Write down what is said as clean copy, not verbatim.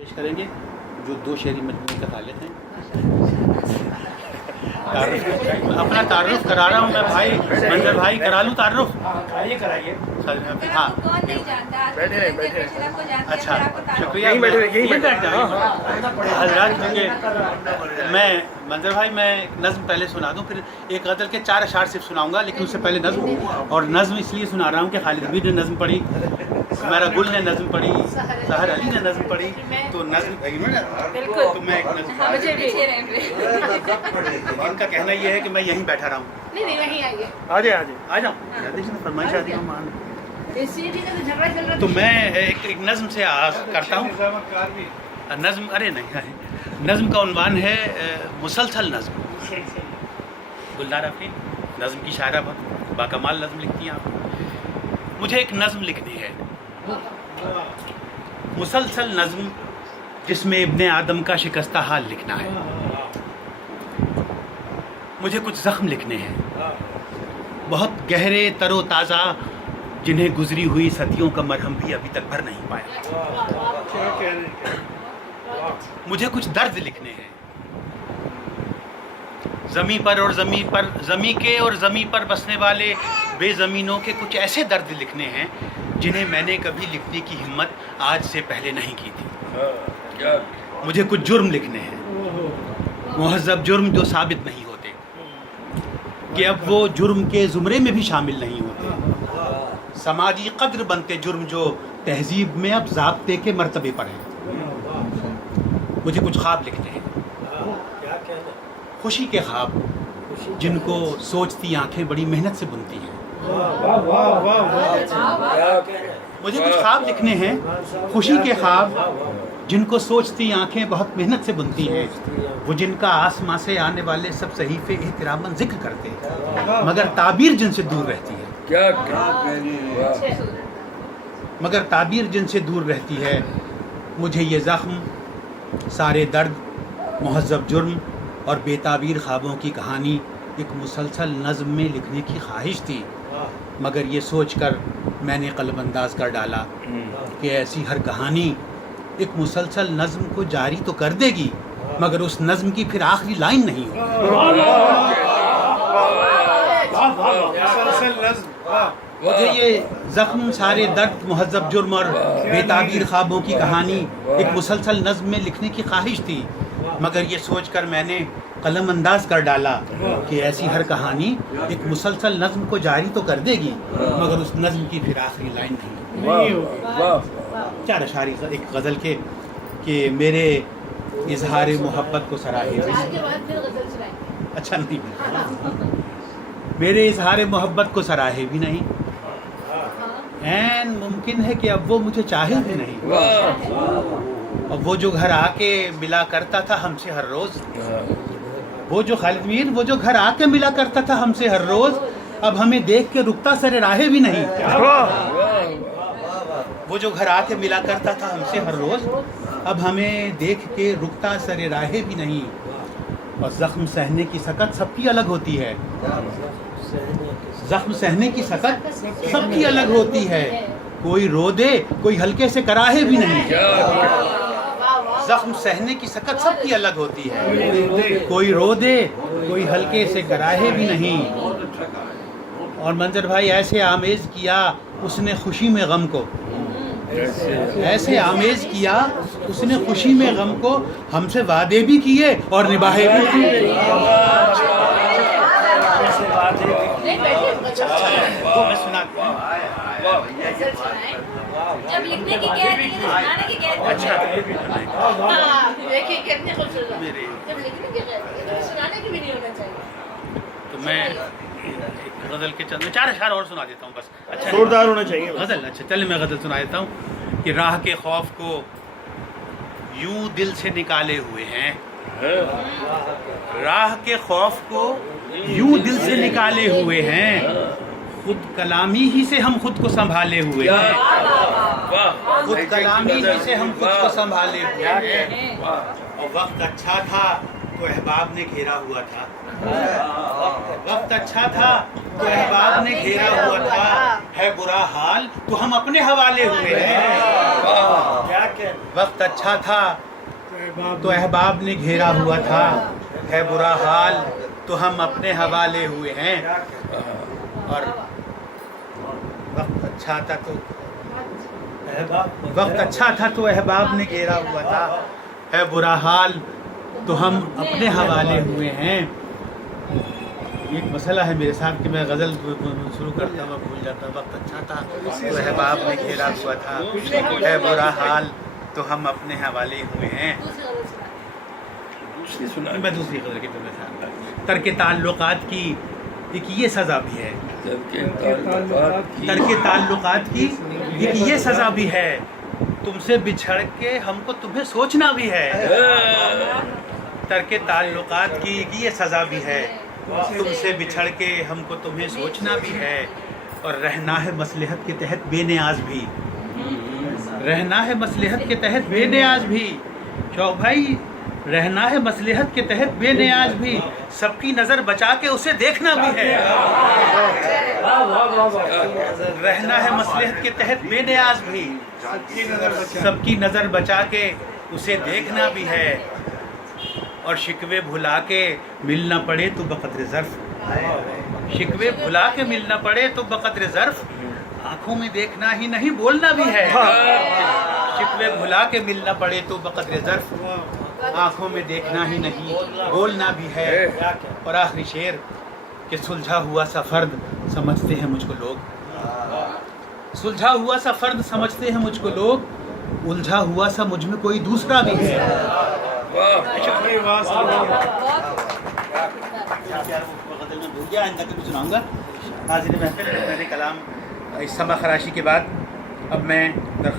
پیش کریں گے جو دو شعری مجموعے کا خالق ہیں. اپنا تعارف کرا رہا ہوں میں بھائی منظر بھائی، کرا لوں تعارف؟ کرائیے. ہاں اچھا شکریہ. حضرات کیونکہ میں منظر بھائی میں نظم پہلے سنا دوں، پھر ایک غزل کے 4 اشعار صرف سناؤں گا، لیکن اس سے پہلے نظم. اور نظم اس لیے سنا رہا ہوں کہ خالد امیر نے نظم پڑھی، میرا گل نے نظم پڑھی، سحر علی نے نظم پڑھی، تو نظم تو میں ایک نظم. ان کا کہنا یہ ہے کہ میں یہیں بیٹھا رہا ہوں. آ جاؤں فرمائش آتی ہوں. تو میں ایک نظم سے آغاز کرتا ہوں. نظم نظم کا عنوان ہے مسلسل نظم. گلدار افرین نظم کی شاعرہ، بہت باکمال نظم لکھتی ہیں آپ. مجھے ایک نظم لکھنی ہے، مسلسل نظم جس میں ابن آدم کا شکستہ حال لکھنا ہے. مجھے کچھ زخم لکھنے ہیں، بہت گہرے تر و تازہ، جنہیں گزری ہوئی صدیوں کا مرہم بھی ابھی تک بھر نہیں پایا. مجھے کچھ درد لکھنے ہیں، زمین پر اور زمین کے اور زمین پر بسنے والے بے زمینوں کے کچھ ایسے درد لکھنے ہیں جنہیں میں نے کبھی لکھنے کی ہمت آج سے پہلے نہیں کی تھی. مجھے کچھ جرم لکھنے ہیں، مہذب جرم جو ثابت نہیں ہوتے، کہ اب وہ جرم کے زمرے میں بھی شامل نہیں ہوتے. سماجی قدر بنتے جرم جو تہذیب میں اب ضابطے کے مرتبے پر ہیں. مجھے کچھ خواب لکھنے ہیں، خوشی کے خواب جن کو سوچتی آنکھیں بڑی محنت سے بنتی ہیں. مجھے کچھ خواب لکھنے ہیں، خوشی کے خواب جن کو سوچتی آنکھیں بہت محنت سے بنتی ہیں. وہ جن کا آسماں سے آنے والے سب صحیفے احتراماً ذکر کرتے ہیں، مگر تعبیر جن سے دور رہتی ہے. مگر تعبیر جن سے دور رہتی ہے. مجھے یہ زخم، سارے درد، مہذب جرم اور بے تعبیر خوابوں کی کہانی ایک مسلسل نظم میں لکھنے کی خواہش تھی، مگر یہ سوچ کر میں نے قلم انداز کر ڈالا کہ ایسی ہر کہانی ایک مسلسل نظم کو جاری تو کر دے گی، مگر اس نظم کی پھر آخری لائن نہیں ہوگی. مجھے یہ زخم، سارے درد، مہذب جرم اور بے تعبیر خوابوں کی کہانی ایک مسلسل نظم میں لکھنے کی خواہش تھی، مگر یہ سوچ کر میں نے قلم انداز کر ڈالا کہ ایسی ہر کہانی ایک مسلسل نظم کو جاری تو کر دے گی، مگر اس نظم کی پھر آخری لائن نہیں ہوگی. 4 اشعار ایک غزل کے کہ میرے اظہار محبت کو سراہے اچھا نہیں، میرے اظہار محبت کو سراہے بھی نہیں، این ممکن ہے کہ اب وہ مجھے چاہے بھی نہیں. اور وہ جو گھر آ کے ملا کرتا تھا ہم سے ہر روز، وہ جو خالد میر وہ جو گھر آ کے ملا کرتا تھا ہم سے ہر روز، اب ہمیں دیکھ کے رکتا سر راہے بھی نہیں. وہ جو گھر آ کے ملا کرتا تھا ہم سے ہر روز، اب ہمیں دیکھ کے رکتا سر راہے بھی نہیں. اور زخم سہنے کی سکت سب کی الگ ہوتی ہے، زخم سہنے کی سکت سب کی الگ ہوتی ہے. کوئی رو دے کوئی ہلکے سے کراہے بھی نہیں. زخم سہنے کی سکت سب کی الگ ہوتی ہے، کوئی رو دے کوئی ہلکے سے کراہے بھی نہیں. اور منظر بھائی ایسے آمیز کیا اس نے خوشی میں غم کو، ایسے آمیز کیا اس نے خوشی میں غم کو، ہم سے وعدے بھی کیے اور نباہے بھی کیے. میں سنا جب لکھنے کی کہہ رہی ہے سنانے کی کہہ رہی ہے. دیکھیے کتنی خوبصورت بات ہے، جب لکھنے کی کہہ رہی ہے سنانے کی بھی نہیں ہونا چاہیے. تو میں غزل کے 4 اشعار اور سنا دیتا ہوں بس. اچھا زوردار ہونا چاہیے غزل. اچھا چلے میں غزل سنا دیتا ہوں کہ راہ کے خوف کو یوں دل سے نکالے ہوئے ہیں، راہ کے خوف کو یوں دل سے نکالے ہوئے ہیں، خود کلامی ہی سے ہم خود کو سنبھالے ہوئے ہیں، خود کلامی ہی سے ہم خود کو سنبھالے ہوئے ہیں. اور وقت اچھا تھا تو احباب نے گھیرا ہوا تھا، وقت اچھا تھا تو احباب نے گھیرا ہوا تھا، ہے برا حال تو ہم اپنے حوالے ہوئے ہیں۔ وقت اچھا تھا تو احباب نے گھیرا ہوا تھا، ہے برا حال تو ہم اپنے حوالے ہوئے ہیں۔ اور وقت اچھا تھا تو احباب نے گھیرا ہوا تھا، ہے برا حال تو ہم اپنے حوالے ہوئے ہیں۔ ایک مسئلہ ہے میرے ساتھ کہ میں غزل شروع کرتا ہوں بھول جاتا ہوں۔ وقت اچھا تھا تو احباب نے گھیرا ہوا تھا، ہے برا حال تو ہم اپنے حوالے ہوئے ہیں۔ میں دوسری غزل کی طرف ترک تعلقات کی ایک یہ سزا بھی ہے، ترک تعلقات کی ایک یہ سزا بھی ہے، تم سے بچھڑ کے ہم کو تمہیں سوچنا بھی ہے۔ ترک تعلقات کی ایک یہ سزا بھی ہے، تم سے بچھڑ کے ہم کو تمہیں سوچنا بھی ہے، اور رہنا ہے مصلحت کے تحت بے نیاز بھی، رہنا ہے مصلحت کے تحت بے نیاز بھی، شوق بھائی رہنا ہے مصلحت کے تحت بے نیاز بھی، سب کی نظر بچا کے اسے دیکھنا بھی ہے۔ رہنا ہے مصلحت کے تحت بے نیاز بھی، سب کی نظر بچا کے اسے دیکھنا بھی ہے، اور شکوے بھلا کے ملنا پڑے تو بقدر ظرف، شکوے بھلا کے ملنا پڑے تو بقدر ظرف، آنکھوں میں دیکھنا ہی نہیں بولنا بھی ہے۔ شکوے بھلا کے ملنا پڑے تو بقدر ظرف، آنکھوں میں دیکھنا ہی نہیں بولنا بھی ہے۔ اور آخری شعر کہ سلجھا ہوا سا فرد سمجھتے ہیں مجھ کو لوگ، سلجھا ہوا سا فرد سمجھتے ہیں مجھ کو لوگ، الجھا ہوا سا مجھ میں کوئی دوسرا بھی ہے۔ آئندہ کبھی سناؤں گا۔ حاضر محفل میرے کلام اس سما خراشی کے بعد اب میں درخواست